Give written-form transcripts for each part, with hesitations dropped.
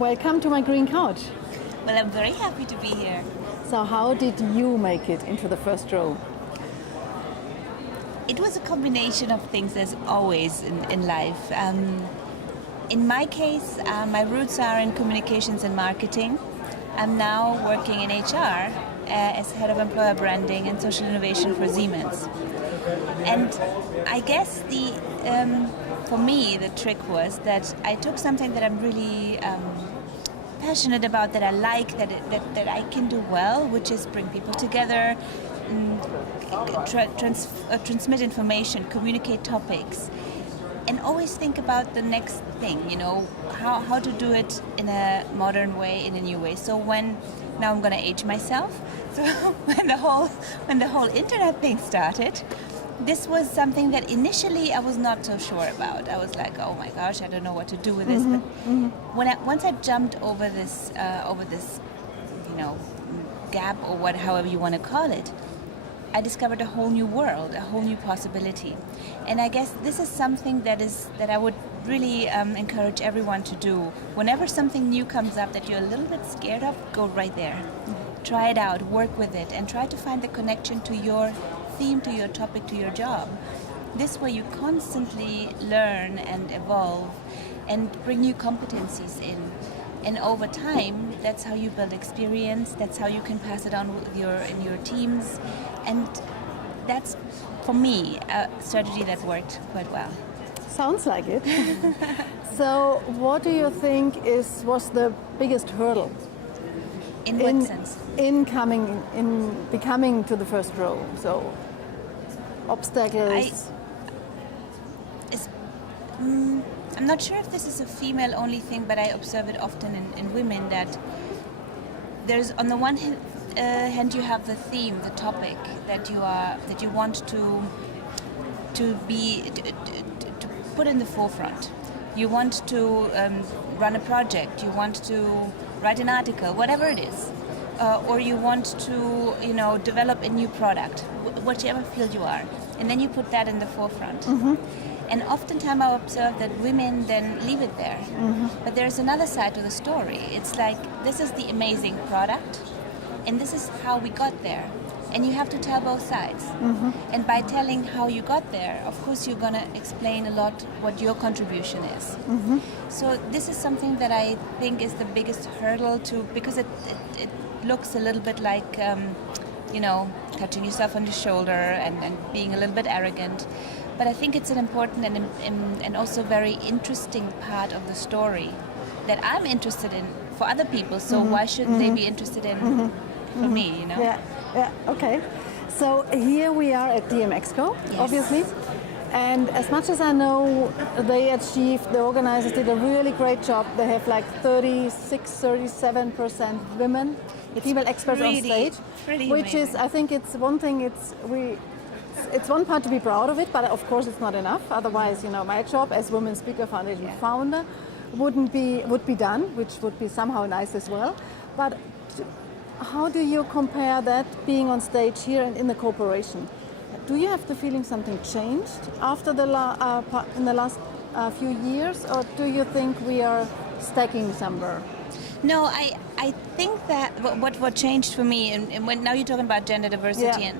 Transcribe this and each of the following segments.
welcome to my green couch. Well, I'm very happy to be here. So how did you make it into the first row? It was a combination of things, as always in life. In my case, my roots are in communications and marketing. I'm now working in HR as head of employer branding and social innovation for Siemens. And I guess for me, the trick was that I took something that I'm really passionate about, that I like, that I can do well, which is bring people together, transmit information, communicate topics, and always think about the next thing, how to do it in a modern way, in a new way. So now I'm going to age myself. So when the whole internet thing started, this was something that initially I was not so sure about. I was like, oh my gosh, I don't know what to do with this. But once I jumped over this, gap, or however you want to call it, I discovered a whole new world, a whole new possibility. And I guess this is something that I would really encourage everyone to do. Whenever something new comes up that you're a little bit scared of, go right there. Try it out, work with it, and try to find the connection to your theme, to your topic, to your job. This way you constantly learn and evolve and bring new competencies in. And over time, that's how you build experience, that's how you can pass it on in your teams. And that's, for me, a strategy that worked quite well. Sounds like it. So what do you think was the biggest hurdle? In what sense? In becoming to the first row. So obstacles. I'm not sure if this is a female-only thing, but I observe it often in women, that there's, on the one hand, you have the theme, the topic that you want to put in the forefront. You want to run a project. You want to write an article, whatever it is, or you want to develop a new product, whichever field you are, and then you put that in the forefront. And oftentimes I observe that women then leave it there. But there's another side to the story. It's like, this is the amazing product, and this is how we got there. And you have to tell both sides. And by telling how you got there, of course you're going to explain a lot what your contribution is. So this is something that I think is the biggest hurdle because it looks a little bit like, touching yourself on the shoulder and being a little bit arrogant. But I think it's an important and also very interesting part of the story that I'm interested in for other people. So why shouldn't they be interested in for me? Yeah. Okay. So here we are at dmexco, obviously. And as much as I know, the organizers did a really great job. They have like 37% women, female experts on stage, which is, I think it's one thing. It's one part to be proud of it, but of course it's not enough. Otherwise, my job as Women's Speaker Foundation founder would be done, which would be somehow nice as well. But how do you compare that being on stage here and in the corporation? Do you have the feeling something changed after in the last few years, or do you think we are stacking somewhere? No, I think that what changed for me, and when now you're talking about gender diversity,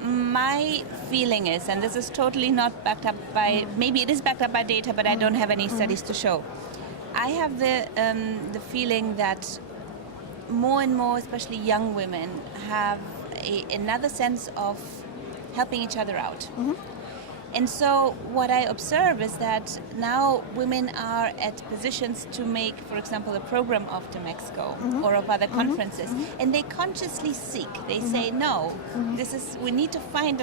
my feeling is, and this is totally not backed up by, maybe it is backed up by data, but I don't have any studies to show. I have the feeling that more and more, especially young women, have another sense of helping each other out. And so what I observe is that now women are at positions to make, for example, a program of dmexco or of other conferences, and they consciously seek. They say, no, we need to find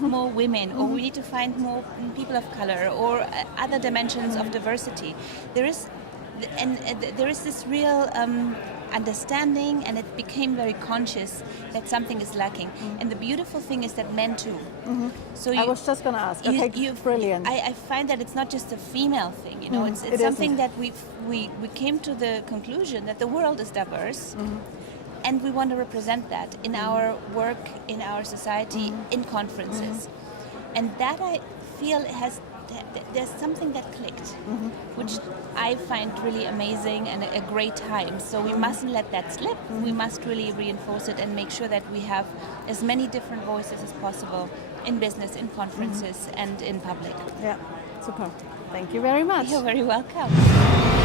more women, or we need to find more people of color, or other dimensions of diversity. There is this real understanding, and it became very conscious that something is lacking. And the beautiful thing is that men too. So I was just going to ask. Okay, brilliant. I find that it's not just a female thing. It's something that we came to the conclusion that the world is diverse, and we want to represent that in our work, in our society, in conferences, and that I feel has there's something that clicked, which I find really amazing and a great time. So we mustn't let that slip. We must really reinforce it and make sure that we have as many different voices as possible in business, in conferences, and in public. Yeah, super. Thank you very much. You're very welcome.